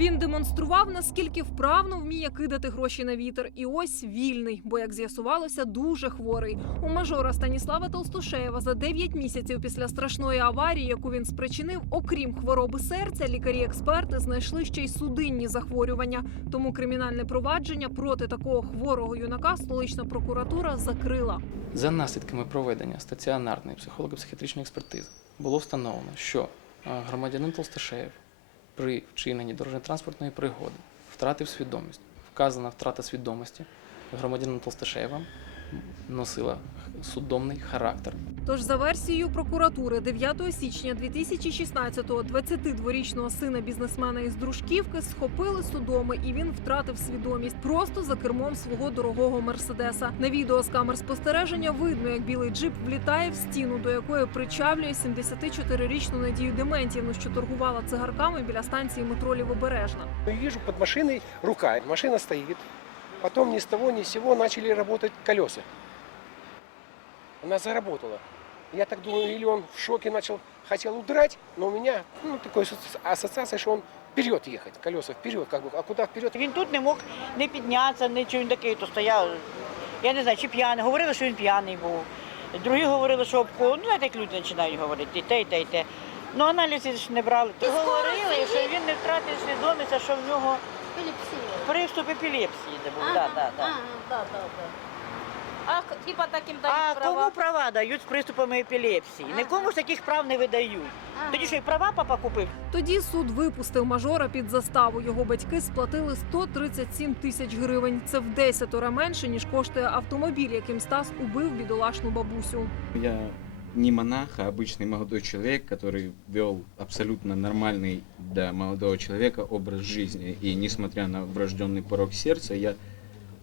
Він демонстрував, наскільки вправно вміє кидати гроші на вітер. І ось вільний, бо як з'ясувалося, дуже хворий. У мажора Станіслава Толстушеєва за 9 місяців після страшної аварії, яку він спричинив, окрім хвороби серця, лікарі-експерти знайшли ще й судинні захворювання. Тому кримінальне провадження проти такого хворого юнака столична прокуратура закрила. За наслідками проведення стаціонарної психолого-психіатричної експертизи було встановлено, що е, громадянин Толсташеєв при вчиненні дорожньо-транспортної пригоди втратив свідомість. Вказана втрата свідомості громадянина Толсташеєва носила судомний характер. Тож, за версією прокуратури, 9 січня 2016-го 22-річного сина бізнесмена із Дружківки схопили судоми, і він втратив свідомість просто за кермом свого дорогого мерседеса. На відео з камер спостереження видно, як білий джип влітає в стіну, до якої причавлює 74-річну Надію Дементівну, що торгувала цигарками біля станції метро Лівобережна. Ну, и вижу под машиной рука, машина стоит. Потом ни с того ни с сего начали работать колеса. Она заработала. Я так думаю, или он в шоке начал, хотел удрать, но у меня ну, такая ассоциация, что он вперед ехать, колеса вперед, как бы, а куда вперед? Він тут не мог не піднятися, нічого він такий, то стояв. Я не знаю, чи п'яний. Говорили, що він п'яний був. Другі говорили, що обкол. Ну, знаєте, як люди починають говорити, і те, і те, і те. Ну, аналізи ж не брали. Говорили, що він не втратив свідомість, а що в нього Епілепсія. приступ епілепсії де був. Да, да, да. ага, да, да, да. А типа таким А права? кому права дають з приступами епілепсії? Ага. Нікому ж таких прав не видають. Ага. Тоді що і права папа купив. Тоді суд випустив мажора під заставу. Його батьки сплатили 137 тисяч гривень. Це в десятеро менше ніж коштує автомобіль, яким Стас убив бідолашну бабусю. Я не монах, а обычный молодой человек, который вел абсолютно нормальный для молодого человека образ жизни. И несмотря на врожденный порог сердца, я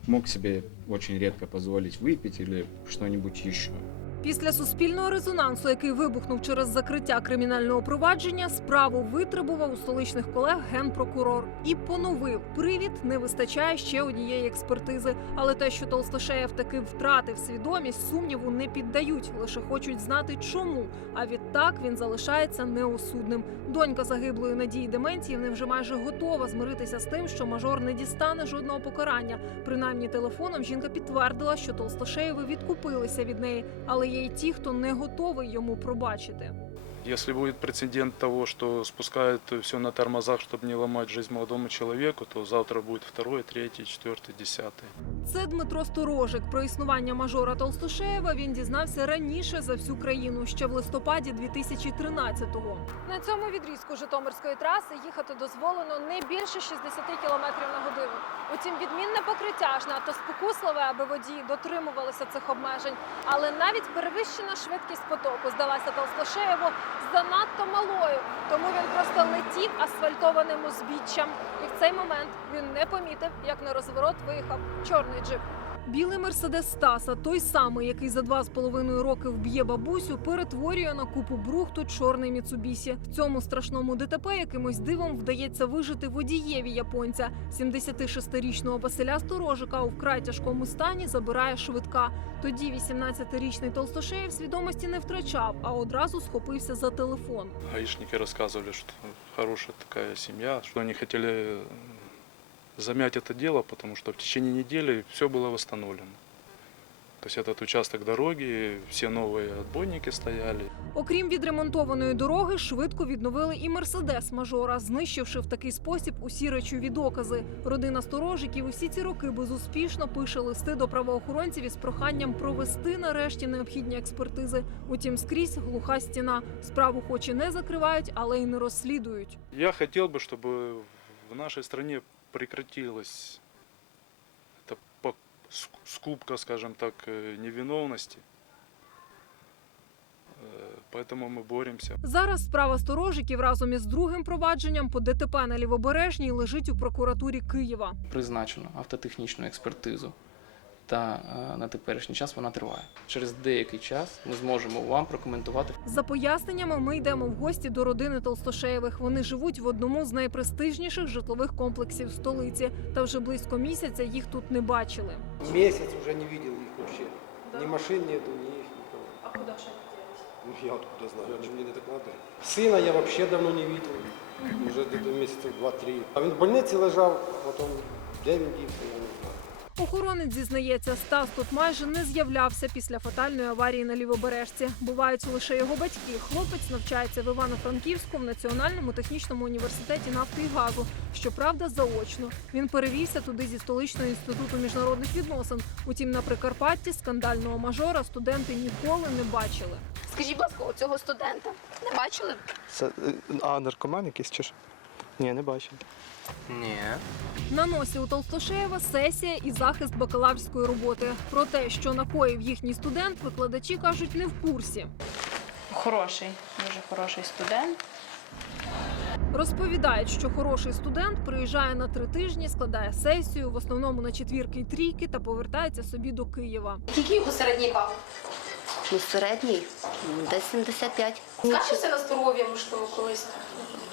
мог себе очень редко позволить выпить или что-нибудь еще. Після суспільного резонансу, який вибухнув через закриття кримінального провадження, справу витребував у столичних колег генпрокурор і поновив привід. Не вистачає ще однієї експертизи. Але те, що Толсташеєв таки втратив свідомість, сумніву не піддають. Лише хочуть знати, чому. А відтак він залишається неосудним. Донька загиблої Надії Дементіївни вже майже готова змиритися з тим, що мажор не дістане жодного покарання. Принаймні телефоном жінка підтвердила, що Толсташеєви відкупилися від неї, але є й ті, хто не готовий йому пробачити. Если будет прецедент того, что спускают все на тормозах, чтобы не ломать жизнь молодому человеку, то завтра будет второй, третий, четвертый, десятый. Це Дмитро Сторожик. Про існування мажора Толстошеєва він дізнався раніше за всю країну, ще в листопаді 2013-го. На цьому відрізку Житомирської траси їхати дозволено не більше 60 км на годину. Утім, відмінне покриття ж надто спокусливе, аби водії дотримувалися цих обмежень. Але навіть перевищена швидкість потоку здалася Толстошеєву занадто малою, тому він просто летів асфальтованим узбіччям. І в цей момент він не помітив, як на розворот виїхав чорний джип. Білий мерседес Стаса, той самий, який за два з половиною роки вб'є бабусю, перетворює на купу брухту чорний Міцубісі. В цьому страшному ДТП якимось дивом вдається вижити водієві японця. 76-річного Василя Сторожика у вкрай тяжкому стані забирає швидка. Тоді 18-річний Толстошеєв свідомості не втрачав, а одразу схопився за телефон. Гаишники рассказывали, что хорошая такая семья, что они хотели э, замять это дело, потому что в течение недели все было восстановлено. То есть этот участок дороги, все новые отбойники стояли. Окрім відремонтованої дороги, швидко відновили і мерседес мажора, знищивши в такий спосіб усі речові докази. Родина сторожиків усі ці роки безуспішно пише листи до правоохоронців із проханням провести нарешті необхідні експертизи. Утім, скрізь глуха стіна. Справу хоч і не закривають, але й не розслідують. Я хотел бы, чтобы в нашей стране прекратилась эта по- ск- скупка, скажем так, э, невиновности. Э, Поэтому мы боремся. Зараз справа сторожиків разом із другим провадженням по ДТП на лівобережній лежить у прокуратурі Києва. Призначено автотехнічну експертизу. Та е, на теперішній час вона триває. Через деякий час ми зможемо вам прокоментувати За поясненнями, ми йдемо в гості до родини Толстошеєвих. Вони живуть в одному з найпрестижніших житлових комплексів столиці. Та вже близько місяця їх тут не бачили. Месяц уже не видел их вообще. Ни машин нету, ни их никого. А куда же Ну, я откуда знаю, мне не так надо. Сына я вообще давно не видел, уже где-то месяцев два-три. А він в больниці лежав, потім де він дівся, я не знаю. Охоронець зізнається, Стас тут майже не з'являвся після фатальної аварії на лівобережці. Бувають лише його батьки. Хлопець навчається в Івано-Франківську в Національному технічному університеті нафти і газу. Щоправда, заочно. Він перевівся туди зі столичного інституту міжнародних відносин. Утім, на Прикарпатті скандального мажора студенти ніколи не бачили. Скажіть, будь ласка, у цього студента не бачили? Це, е, а, наркоман якийсь чи що? Ні, не бачив. Ні. На носі у Толстошеєва сесія і захист бакалаврської роботи. Про те, що накоїв їхній студент, викладачі кажуть не в курсі. Хороший, дуже хороший студент. Розповідають, що хороший студент приїжджає на три тижні, складає сесію, в основному на четвірки й трійки, та повертається собі до Києва. Який його середній бал? Ну, середній, десь 75. Скажешся на здоров'я, можливо, колись.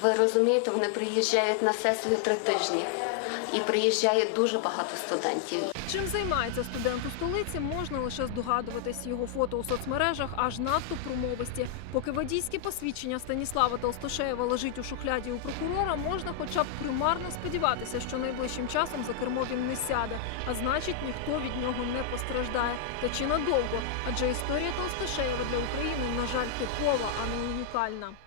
Ви розумієте, вони приїжджають на сесію три тижні. І приїжджає дуже багато студентів. Чим займається студент у столиці, можна лише здогадуватись. Його фото у соцмережах аж надто промовисті. Поки водійське посвідчення Станіслава Толстошеєва лежить у шухляді у прокурора, можна хоча б примарно сподіватися, що найближчим часом за кермо він не сяде, а значить ніхто від нього не постраждає. Та чи надовго? Адже історія Толстошеєва для України, на жаль, типова, а не унікальна.